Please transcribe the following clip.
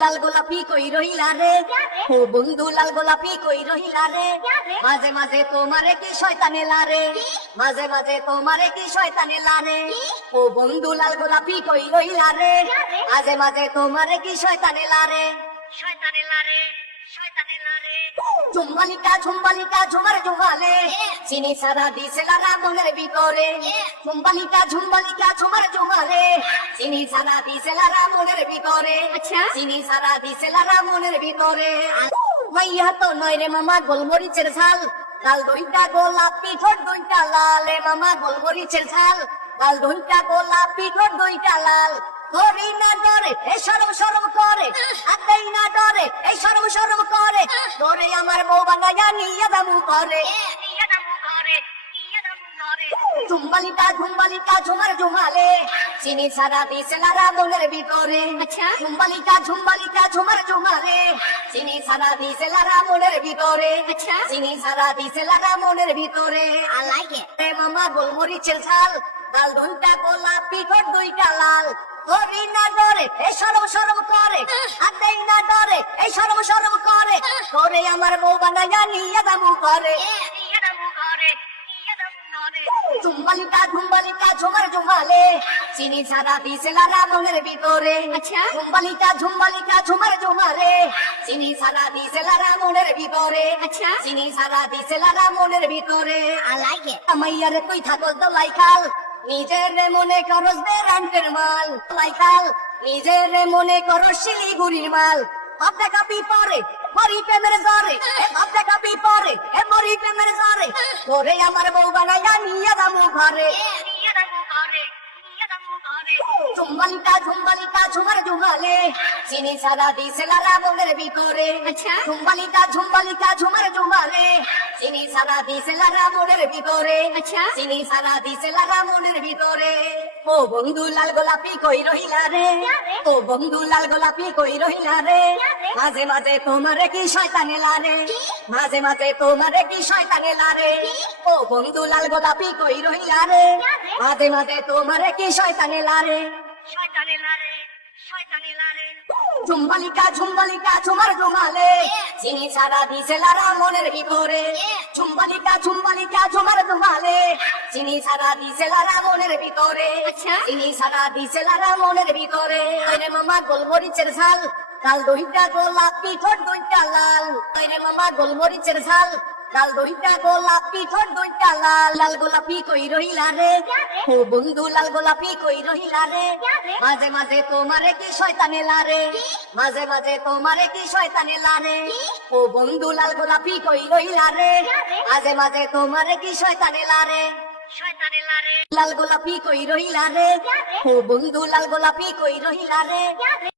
লাল গোলাপি কই রহিলা রে, ও বন্ধু লাল গোলাপি কই রহিলা রে, মাঝে মাঝে তোমারে কি শয়তানে লারে, মাঝে মাঝে তোমারে কি শয়তানে লারে, ও বন্ধু লাল গোলাপি কই রহিলা রে, মাঝে মাঝে তোমারে কি শয়তানে লারে, শয়তানে লারে, শয়তানে লারে। ঝুম্বালিকা ঝুমার ঝুমালে, চিনি সারা দিছে লারা মনের ভিতরে, ঝুম্বালিকা ঝুমার ঝুমালে, চিনি সারা দিছে লারা মনের ভিতরে, চিনি সারা দিছে লারা মনের ভিতরে। মাইয়া তো নয় রে মামা গোলমরিচের ঝাল, লাল দইটা গোলাপি ঠোঁট দইটা লাল, রে মামা গোলমরিচের ঝাল, লাল দইটা গোলাপি ঠোঁট দইটা লাল। ধরি না ডরে এই সরম সরম করে, আতেই না ডরে এই সরম সরম করে, ধরে আমার বউ বাঙ্গাইয়া নিয়ে দামু করে, ঝুম্বালিকা ঝুমার ঝুমালে, চিনি সারা দিছে লারা মনের ভিতরে, ঝুম্বালিকা ঝুমার ঝুমালে, চিনি সারা দিছে লারা মনের ভিতরে, চিনি সারা দিছে লারা মনের ভিতরে। I like it. রে মামা গোলমরিচের ঝাল, লাল দইটা গোলাপি ঠোঁট দইটা লাল, ধরি না ডরে এই সরম সরম করে, আতেই না ডরে এই সরম সরম করে, করে আমার বউ বাঙ্গাইয়া নিয়ে দামু করে, ঝুম্বালিকা ঝুমার ঝুমালে, চিনি সারা দিছে লারা মনের ভিতরে, ঝুম্বালিকা ঝুমার ঝুমালে, চিনি সারা দিছে লারা মনের ভিতরে, চিনি সারা দিছে লারা মনের ভিতরে। I like it. মাইয়ার তুই থাকল তো লাইখাল, নিজের মনে করস বেরান্টের মাল, লাইখাল নিজের মনে করস শিলিগুড়ির মাল, ভাব দেখা পরে মরি প্রেমের জ্বরে, ভাব দেখা পরে মরি প্রেমের জ্বরে, তোরে আমার বউ বানাইয়া নিয়ে দামু ঘরে, ঝুম্বালিকা ঝুমার ঝুমালে, চিনি সারা দিছে লারা মনের ভিতরে, ঝুম্বালিকা ঝুমার ঝুমালে, চিনি সারা দিছে লারা মনের ভিতরে, চিনি সারা দিছে লারা মনের ভিতরে। ও বন্ধু লাল গোলাপি কই রহিলা রে, ও বন্ধু লাল গোলাপি কই রহিলা রে, মাঝে মাঝে তোমারে কি শয়তানে লারে, মাঝে মাঝে তোমারে কি শয়তানে লারে, ও বন্ধু লাল গোলাপি কই রহিলা রে, মাঝে মাঝে তোমারে কি শয়তানে লারে, শয়তানে লারে, শয়তানে লারে। ঝুম্বালিকা ঝুমার ঝুমালে, চিনি সারা দিছে লারা মনের ভিতরে, ঝুম্বালিকা ঝুমার ঝুমালে, চিনি সারা দিছে লারা মনের ভিতরে, চিনি সারা দিছে লারা মনের ভিতরে। রে মামা গোলমরিচের ঝাল, লাল দইটা গোলাপি ঠোঁট দইটা লাল, রে মামা গোলমরিচের ঝাল, লাল দইটা গোলাপি ঠোঁট দইটা লাল, লাল গোলাপি কই রহিলা রে, ও বন্ধু লাল গোলাপি কই রহিলা রে, মাঝে মাঝে তোমারে কি শয়তানে লারে, মাঝে মাঝে তোমারে কি শয়তানে লারে, ও বন্ধু লাল গোলাপি কই রহিলা রে, মাঝে মাঝে তোমারে কি শয়তানে লারে, শয়তানে লারে। লাল গোলাপি কই রহিলা রে, ও বন্ধু লাল গোলাপি কই রহিলা রে।